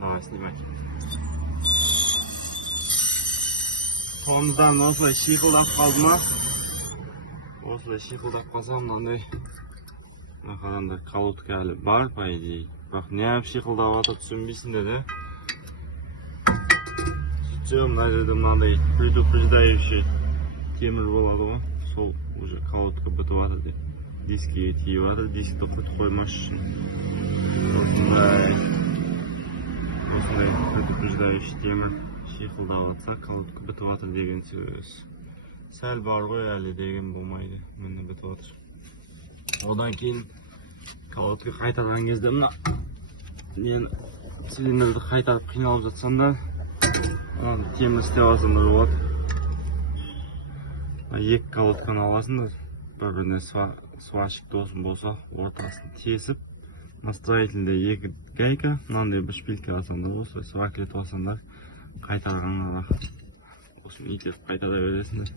Давай, снимай. Sonradan осылай шиқылдап қалды ма? Осылай шиқылдап қалса, мынандай мынақадан да колодка әлі бар, по идее. Бірақ неғып шиқылдап жатыр түсінбейсіңдер, да? Сөйтсе, мына жерде мынандай предупреждающий темір болады ғой. Сол уже колодка бітіп жатыр деп. Дискіге тиіп жатыр, дискті құрт қоймас үшін. Осындай предупреждающий темір шиқылдап жатса, колодка бітіп жатыр деген сөз. Сәл бар ғой әлі деген болмайды. Міне бітіп жатыр. Одан кейін колодка қайтарған кезде мына цилиндрді қайтарып қиналып жатсам да темір істеп алсам да болады. Екі колодканы аласыңдар, бір-біріне сварщик досым болса, ортасын тесіп, настроительде екі гайка, мынандай бір шпилька алсаңдар, осылай сваклетіп алсаңдар, қайтарғанға осыны итеріп қайтара бересіңдер.